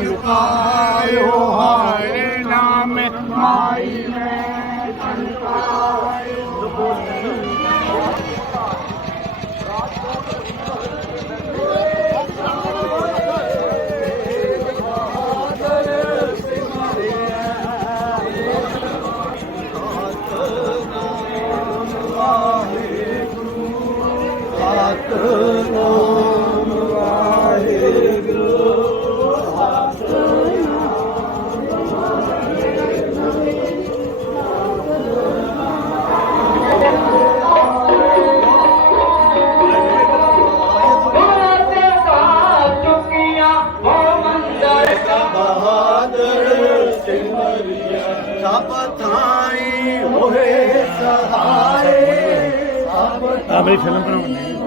Yukayo Hai ਸਭ film ਬਣਾਉਣੀ ਮੇਰੇ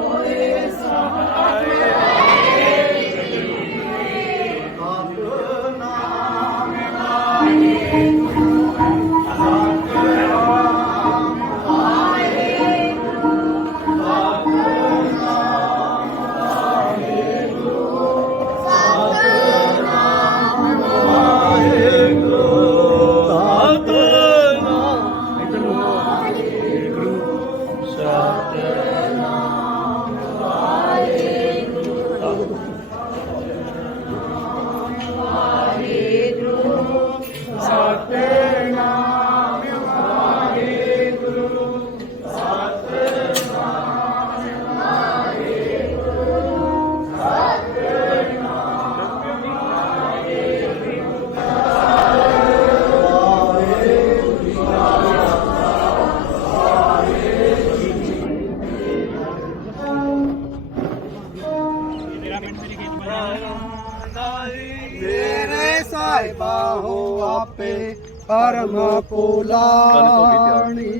ਪਰਮ ਪੁਲਾਣੀ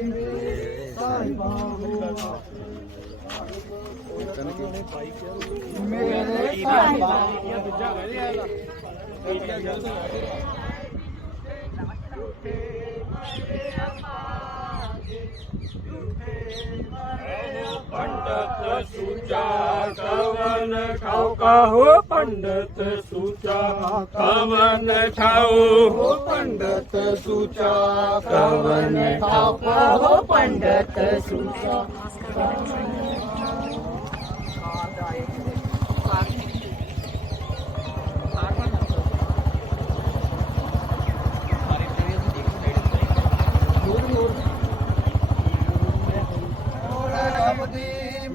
ਸਾਹਿਬਾ ਮੇਰੇ ਸਾਹਿਬਾ ਪੰਡਤ ਸੁਚਾ ਕਵਨ ਖਾਉ ਕਾਹੋ ਪੰਡਤ ਸੁਚਾ ਕਵਨ ਖਾਉ ਪੰਡਤ ਸੁਚਾ ਕਵਨ ਥਾਪੋ ਪੰਡਤ ਸੁਚਾ ਸ਼ਬਦੀ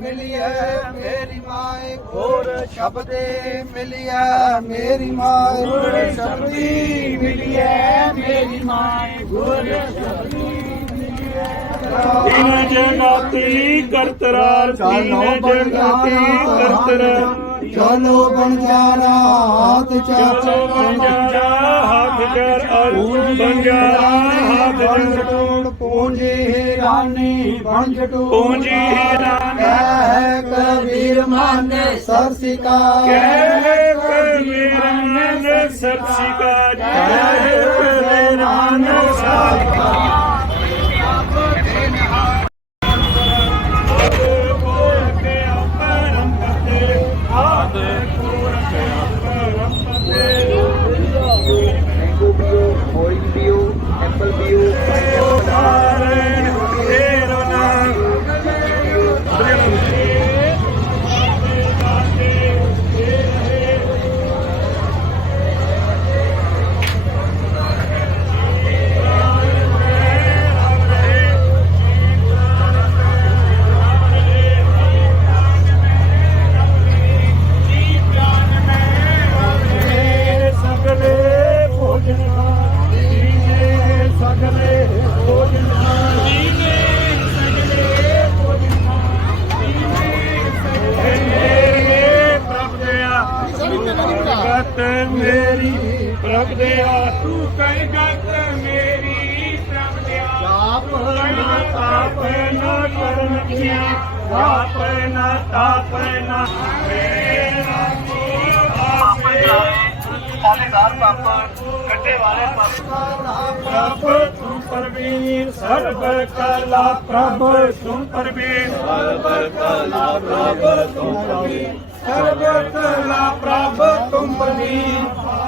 ਮਿਲਿਆ ਮੇਰੀ ਮਾਏ ਘੋਰ ਸ਼ਬਦੇ ਮਿਲਿਆ ਮੇਰੀ ਮਾਏ ਘੋਰ ਸ਼ਬਦੀ ਮਿਲਿਆ ਮੇਰੀ ਮਾਏ ਘੋਰ ਤਿਨ ਜਗਤੀ ਕਰਤਰਾਰ ਤਿਨ ਜਗਤੀ ਕਰਤਰਾਰ ਚਲੋ ਬਣ ਜਾਣਾ ਹਾਥ ਚਲੋ ਚਾਚਾ ਬੰਜਾਰਾ ਹੱਥ ਕਰ ਅਰ ਬੰਜਾਰਾ ਹੱਥ ਕਰ ਪੂੰਜੀ ਰਾਨੀ ਬੰਜ ਟੋੜ ਪੂੰਜੀ ਹੀਰਾਨੀ। ਕਹਿ ਕਬੀਰ ਮਨ ਸਰਸਿਕਾ ਕਹਿ ਕਬੀਰਨ ਸਤਿਕਾ ਕਹਿ ਕਬੀਰਨ ਸਤਿਕਾ orange ਜਾਪ ਨਾ ਸਾਲੇਦਾਰ ਪੰਪ ਕੱਟੇ ਵਾਲੇ ਪ੍ਰਭ ਤੂੰ ਪਰਵੀਰ ਸਰਬ ਕਲਾ ਪ੍ਰਭ ਤੂੰ ਪਰਵੀਰ ਸਰਬ ਕਲਾ ਪ੍ਰਭ ਤੂੰ ਪਰਵੀਰ ਸਰਬ ਕਲਾ ਪ੍ਰਭ ਤੂੰ ਪਰਵੀਰ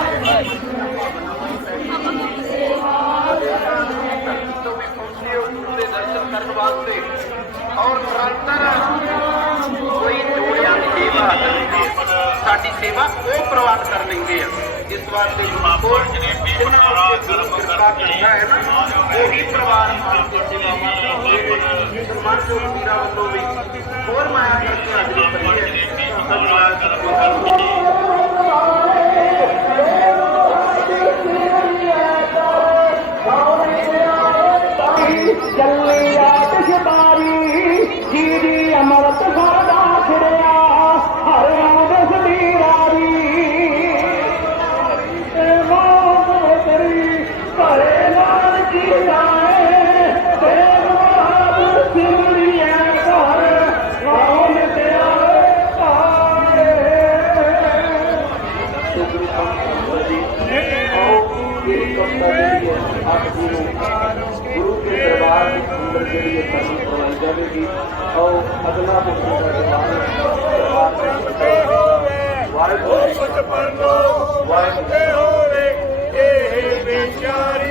ਉਹ ਪ੍ਰਵਾਨ ਕਰ ਲੈਂਦੇ ਆ। ਇਸ ਵਾਸਤੇ ਮਾਪੇ ਜਿਹੜੇ ਬੇਪਨਾਹ ਕਰਮ ਕਰਦਾ ਹੈ ਨਾ। ਉਹੀ ਪਰਿਵਾਰ ਮਾਪੇ ਦੇ ਮਾਪੇ ਸਨਮਾਨ ਤੋਂ ਵੀਰਾ ਵੱਲੋਂ ਵੀ। ਹੋਰ ਜਿਹੜੀ ਇਹ ਫਸਲ ਕਰਵਾਈ ਜਾਵੇਗੀ ਔਰ ਅਗਲਾ ਮੁੱਦਾ ਵਾਹਿਗੁਰੂ ਵਾਹਿਗੁਰੂ ਹੋਵੇ ਇਹ ਵਿਚਾਰੀ